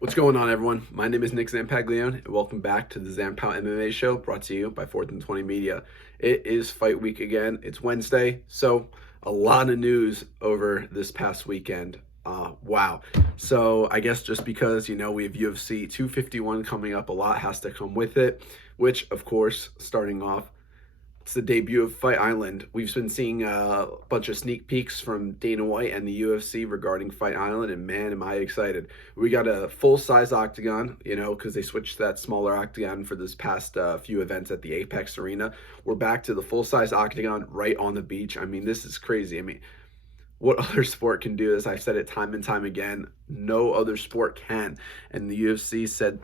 What's going on, everyone? My name is Nick Zampaglione, and welcome back to the Zampow MMA show brought to you by 4th and 20 Media. It is fight week again. It's Wednesday, so a lot of news over this past weekend. Wow. So I guess just because, we have UFC 251 coming up, a lot has to come with it, which, of course, starting off, it's the debut of Fight Island. We've been seeing a bunch of sneak peeks from Dana White and the UFC regarding Fight Island, and man, am I excited. We got a full-size octagon, because they switched that smaller octagon for this past few events at the Apex Arena. We're back to the full-size octagon right on the beach. I mean, this is crazy. I mean, what other sport can do this? I've said it time and time again. No other sport can. And the UFC said,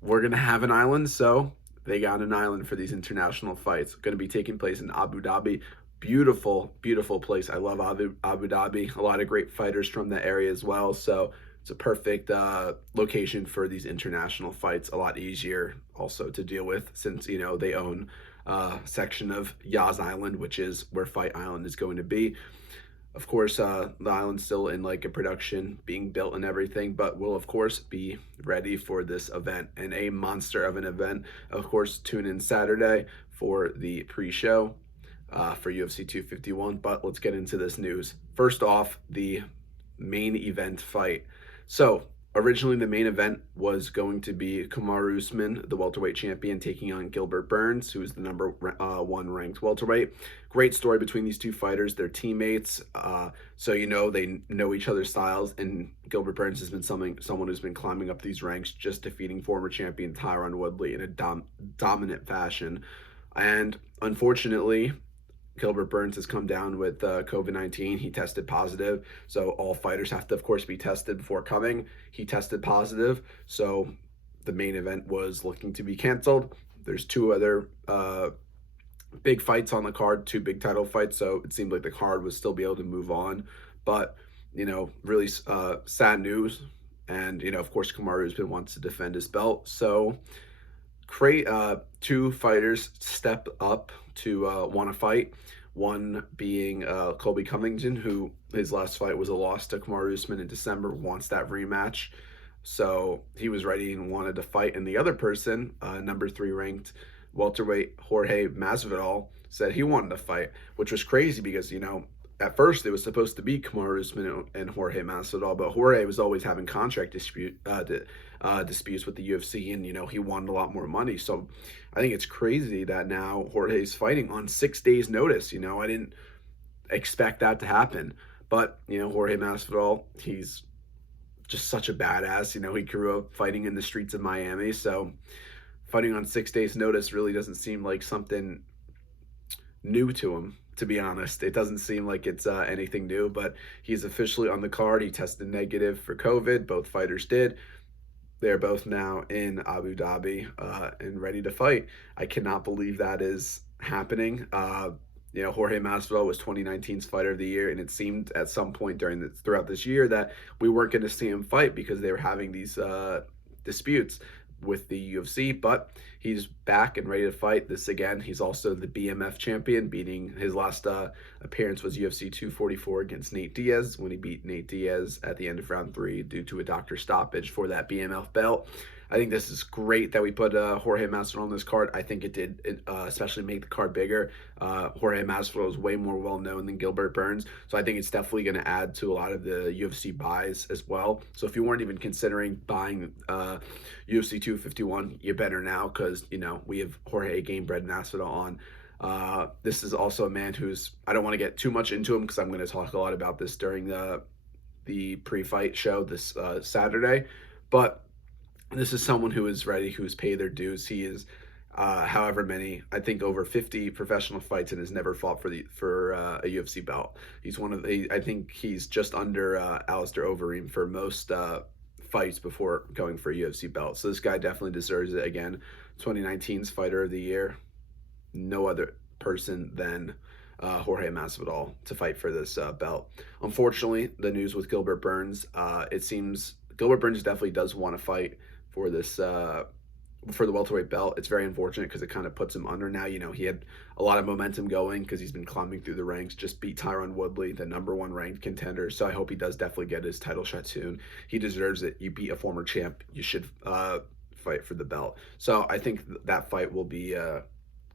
we're going to have an island, so they got an island for these international fights. Going to be taking place in Abu Dhabi. Beautiful, beautiful place. I love Abu Dhabi. A lot of great fighters from the area as well. So it's a perfect location for these international fights. A lot easier also to deal with since, they own a section of Yas Island, which is where Fight Island is going to be. Of course, the island's still in like a production being built and everything, but we'll of course be ready for this event, and a monster of an event. Of course, tune in Saturday for the pre-show for UFC 251, but let's get into this news. First off, the main event fight. So originally the main event was going to be Kamaru Usman, the welterweight champion, taking on Gilbert Burns, who is the number one ranked welterweight. Great story between these two fighters. They're teammates, so they know each other's styles. And Gilbert Burns has been someone who's been climbing up these ranks, just defeating former champion Tyron Woodley in a dominant fashion. And unfortunately, Gilbert Burns has come down with COVID-19. He tested positive. So all fighters have to, of course, be tested before coming. He tested positive. So the main event was looking to be canceled. There's two other big fights on the card, two big title fights. So it seemed like the card would still be able to move on. But, really sad news. And, of course, Kamaru Usman wants to defend his belt. So two fighters step up to want to fight. One being Colby Covington, who his last fight was a loss to Kamaru Usman in December, wants that rematch. So he was ready and wanted to fight. And the other person, number 3 ranked welterweight Jorge Masvidal, said he wanted to fight, which was crazy because, at first it was supposed to be Kamaru Usman and Jorge Masvidal, but Jorge was always having contract disputes with the UFC, and he wanted a lot more money. So I think it's crazy that now Jorge's fighting on 6 days' notice. I didn't expect that to happen, but Jorge Masvidal, he's just such a badass. He grew up fighting in the streets of Miami, so fighting on 6 days' notice really doesn't seem like something new to him. To be honest, it doesn't seem like it's anything new, but he's officially on the card. He tested negative for COVID. Both fighters did. They're both now in Abu Dhabi and ready to fight. I cannot believe that is happening. Jorge Masvidal was 2019's Fighter of the Year, and it seemed at some point throughout this year that we weren't going to see him fight because they were having these disputes with the UFC, but he's back and ready to fight this again. He's also the BMF champion, beating his last appearance was UFC 244 against Nate Diaz, when he beat Nate Diaz at the end of round 3 due to a doctor stoppage for that BMF belt. I think this is great that we put Jorge Masvidal on this card. I think it did especially make the card bigger. Jorge Masvidal is way more well-known than Gilbert Burns, so I think it's definitely going to add to a lot of the UFC buys as well. So if you weren't even considering buying UFC 251, you better now, because, we have Jorge Gamebred Masvidal on. This is also a man who's, I don't want to get too much into him because I'm going to talk a lot about this during the pre-fight show this Saturday, but this is someone who is ready, who has paid their dues. He is, however many, I think over 50 professional fights, and has never fought for a UFC belt. He's I think he's just under Alistair Overeem for most fights before going for a UFC belt. So this guy definitely deserves it. Again, 2019's Fighter of the Year. No other person than Jorge Masvidal to fight for this belt. Unfortunately, the news with Gilbert Burns, it seems Gilbert Burns definitely does want to fight for this for the welterweight belt. It's very unfortunate because it kind of puts him under now. He had a lot of momentum going because he's been climbing through the ranks, just beat Tyron Woodley, the #1 ranked contender. So I hope he does definitely get his title shot soon. He deserves it. You beat a former champ. You should fight for the belt. So I think that fight will be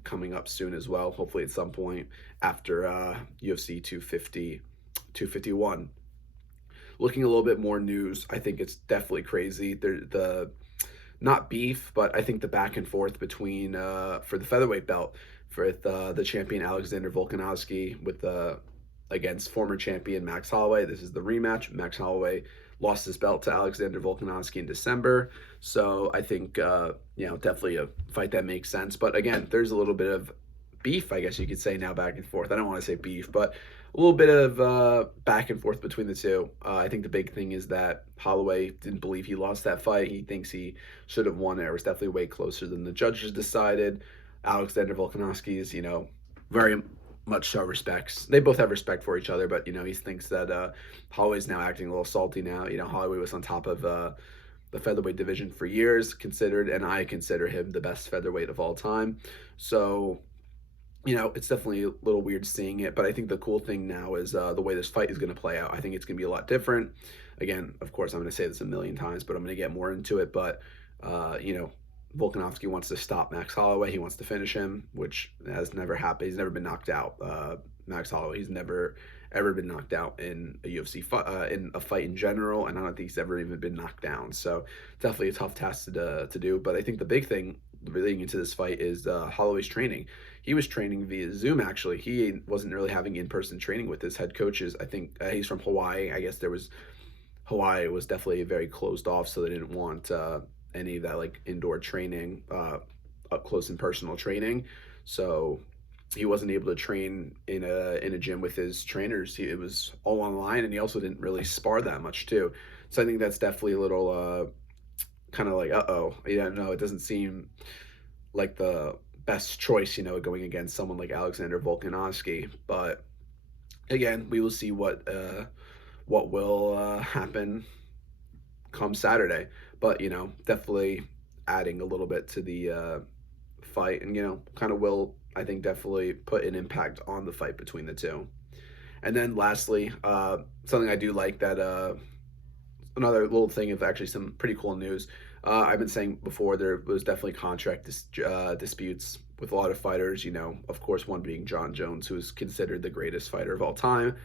coming up soon as well, hopefully at some point after UFC 250, 251. Looking a little bit more news, I think it's definitely crazy. The not beef, but I think the back and forth between for the featherweight belt for the champion Alexander Volkanovski with against former champion Max Holloway. This is the rematch. Max Holloway lost his belt to Alexander Volkanovski in December, so I think definitely a fight that makes sense. But again, there's a little bit of beef, I guess you could say now, back and forth. I don't want to say beef, but a little bit of back and forth between the two. I think the big thing is that Holloway didn't believe he lost that fight. He thinks he should have won it. It was definitely way closer than the judges decided. Alexander Volkanovski is, very much so respects. They both have respect for each other, but, he thinks that Holloway's now acting a little salty now. Holloway was on top of the featherweight division for years, considered, and I consider him the best featherweight of all time. So it's definitely a little weird seeing it, but I think the cool thing now is the way this fight is going to play out. I think it's going to be a lot different. Again, of course, I'm going to say this a million times, but I'm going to get more into it. But, Volkanovski wants to stop Max Holloway. He wants to finish him, which has never happened. He's never been knocked out. Max Holloway, he's never ever been knocked out in a UFC fight, in a fight in general, and I don't think he's ever even been knocked down. So definitely a tough task to do. But I think the big thing leading into this fight is Holloway's training. He was training via Zoom, actually. He wasn't really having in-person training with his head coaches. I think he's from Hawaii. I guess Hawaii was definitely very closed off, so they didn't want any of that like indoor training, up close and personal training. So he wasn't able to train in a gym with his trainers. It was all online, and he also didn't really spar that much too. So I think that's definitely a little kind of like, no, it doesn't seem like the best choice, going against someone like Alexander Volkanovski. But again, we will see what will happen come Saturday. But definitely adding a little bit to the fight, and kind of will, I think, definitely put an impact on the fight between the two. And then lastly, something I do like that another little thing of actually some pretty cool news. I've been saying before, there was definitely contract disputes with a lot of fighters, of course, one being John Jones, who is considered the greatest fighter of all time.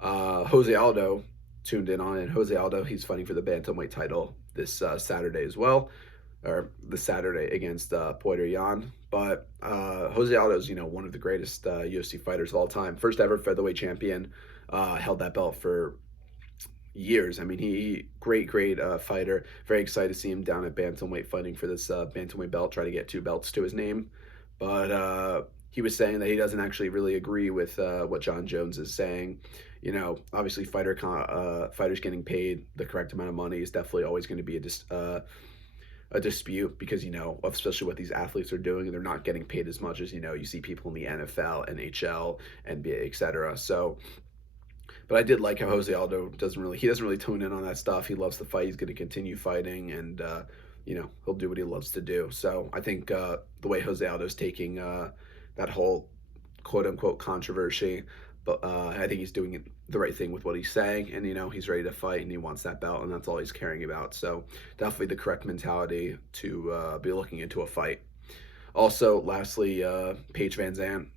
Jose Aldo tuned in on it. Jose Aldo, he's fighting for the bantamweight title this Saturday as well, or the Saturday against Poirier Yan. But Jose Aldo is, one of the greatest UFC fighters of all time. First ever featherweight champion, held that belt for years. I mean, he great fighter. Very excited to see him down at bantamweight fighting for this bantamweight belt, try to get 2 belts to his name. But he was saying that he doesn't actually really agree with what John Jones is saying. Obviously fighters getting paid the correct amount of money is definitely always going to be a dispute, because especially what these athletes are doing, and they're not getting paid as much as you see people in the NFL, NHL, NBA, etc. So, but I did like how Jose Aldo doesn't really tune in on that stuff. He loves to fight. He's going to continue fighting, and he'll do what he loves to do. So I think the way Jose Aldo's taking that whole quote unquote controversy, but I think he's doing the right thing with what he's saying, and he's ready to fight, and he wants that belt, and that's all he's caring about. So definitely the correct mentality to be looking into a fight. Also, lastly, Paige Van Zandt,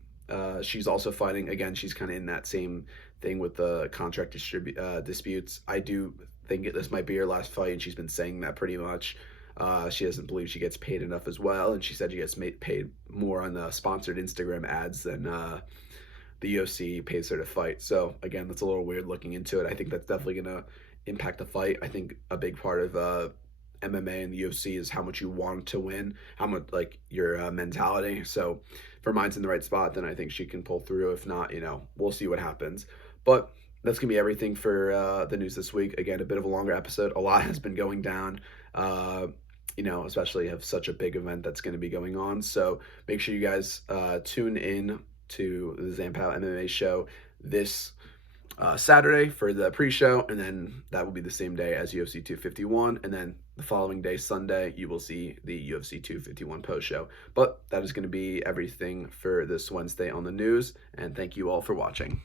she's also fighting again. She's kind of in that same thing with the contract disputes. I do think this might be her last fight, and she's been saying that pretty much. She doesn't believe she gets paid enough as well, and she said she gets paid more on the sponsored Instagram ads than the UFC pays her to fight. So again, that's a little weird looking into it. I think that's definitely going to impact the fight. I think a big part of MMA and the UFC is how much you want to win, how much like your mentality. So if her mind's in the right spot, then I think she can pull through. If not, we'll see what happens. But that's gonna be everything for the news this week. Again, a bit of a longer episode. A lot has been going down. Especially have such a big event that's going to be going on. So make sure you guys tune in to the Zampow MMA show this Saturday for the pre-show, and then that will be the same day as UFC 251, and then the following day, Sunday, you will see the UFC 251 post-show. But that is going to be everything for this Wednesday on the news, and thank you all for watching.